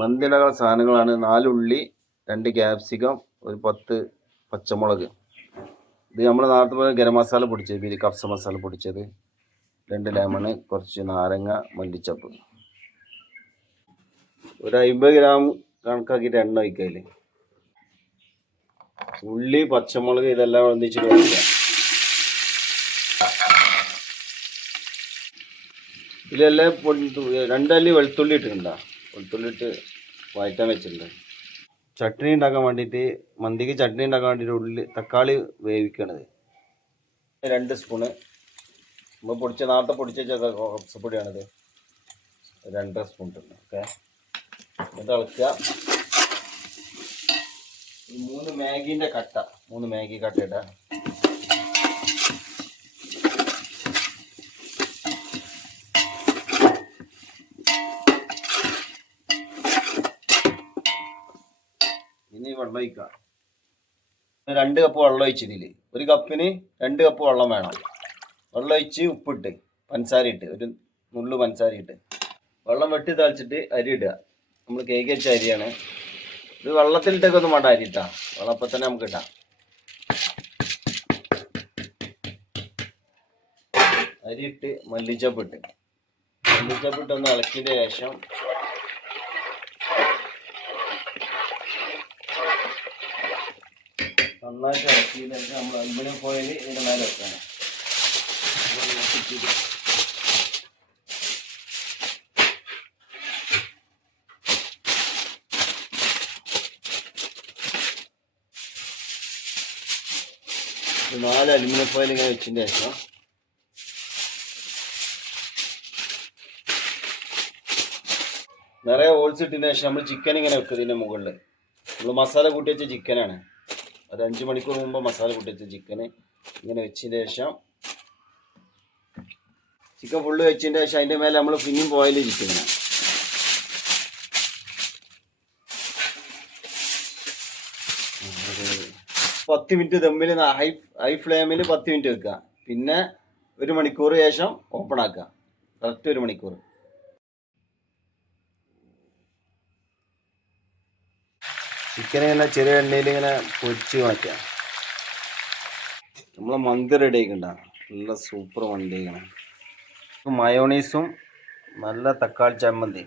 മന്തിയുടെ സാധനങ്ങളാണ് 4 ഉള്ളി, 2 ക്യാപ്സിക്കം, ഒരു 10 പച്ചമുളക്. ഇത് നമ്മൾ നേരത്തെ പോലെ ഗരം മസാല പൊടിച്ചത്, കഫ്സ മസാല പൊടിച്ചത്, 2 ലെമൺ, കുറച്ച് നാരങ്ങ, മല്ലിച്ചപ്പ്. ഒരു 50 ഗ്രാം കണക്കാക്കിയിട്ട് എണ്ണ ഒഴിക്കല്. ഉള്ളി, പച്ചമുളക് ഇതെല്ലാം ഒന്നിച്ചിട്ട് വയ്ക്കാം. ഇതിലെല്ലാം 2 അല്ലി വെളുത്തുള്ളി ഇട്ടിട്ടുണ്ടോ? വെളുത്തുള്ളി ഇട്ട് വഴറ്റാൻ വെച്ചിട്ടുണ്ട്. ചട്നി ഉണ്ടാക്കാൻ വേണ്ടിയിട്ട്, മന്തിക്ക് ചട്നി ഉണ്ടാക്കാൻ വേണ്ടിയിട്ട് തക്കാളി വേവിക്കണത്. 2 സ്പൂണ് നമ്മൾ നേരത്തെ പൊടിച്ച കപ്സപ്പൊടിയാണിത്. 2.5 സ്പൂൺ ഇട്ടുണ്ട്. ഓക്കെ, എന്നിട്ട് ഇളക്കുക. 3 മാഗിൻ്റെ കട്ട, 3 മാഗി കട്ട ഇടുക. ഇനി വെള്ളം ഒഴിക്കുക. 2 കപ്പ് വെള്ളം ഒഴിച്ചതിൽ 1 കപ്പിന് 2 കപ്പ് വെള്ളം വേണം. വെള്ളം ഒഴിച്ച് ഉപ്പിട്ട് പഞ്ചസാര ഇട്ട്, ഒരു നുള്ളു പഞ്ചസാര ഇട്ട് വെള്ളം വെട്ടി തളിച്ചിട്ട് അരി ഇടുക. നമ്മൾ കേക്ക് വെച്ച അരിയാണ് ഇത്. വെള്ളത്തിലിട്ടൊക്കെ ഒന്നും വേണ്ട അരി ഇട്ടാ, വെള്ളം അപ്പം തന്നെ നമുക്ക് ഇട്ടാം. അരി ഇട്ട് മല്ലിച്ചപ്പിട്ട് ഒന്ന് ഇളക്കിയതിന് ശേഷം നന്നായിട്ട് ഇളക്കിയിട്ട് നമ്മൾ അലുമിനിയം ഫോയിൽ ഇതിൻ്റെ മേലെ വെക്കണം. 4 അലുമിനിയം ഫോയിൽ ഇങ്ങനെ വെച്ചതിന് ശേഷം നിറയെ ഹോൾസ് ഇട്ടതിന് ശേഷം നമ്മൾ ചിക്കൻ ഇങ്ങനെ വെക്കും. ഇതിൻ്റെ മുകളിൽ നമ്മൾ മസാല കൂട്ടി വെച്ച ചിക്കനാണ്. ഒരു 5 മണിക്കൂർ മുമ്പ് മസാല കൂട്ടി വെച്ച ചിക്കന് ഇങ്ങനെ വെച്ചതിന് ശേഷം, ചിക്കൻ ഫുള്ള് വെച്ചതിന് ശേഷം അതിൻ്റെ മേലെ നമ്മൾ പിന്നെയും ഫോയിൽ ചിക്കനാണ്. പത്ത് മിനിറ്റ് ദമ്മിൽ ഹൈ ഫ്ലെയിമിൽ 10 മിനിറ്റ് വെക്കുക. പിന്നെ 1 മണിക്കൂർ ശേഷം ഓപ്പൺ ആക്കുക. കറക്റ്റ് 1 മണിക്കൂർ. ചിക്കൻ ഇങ്ങനെ ചെറിയ എണ്ണയിൽ ഇങ്ങനെ പൊരിച്ച് മാറ്റുക. നമ്മളെ മന്തി റെഡി ആയിക്കുണ്ടാകും. നല്ല സൂപ്പർ മന്തി. ഇങ്ങനെ മയോണീസും നല്ല തക്കാളി ചമ്മന്തി.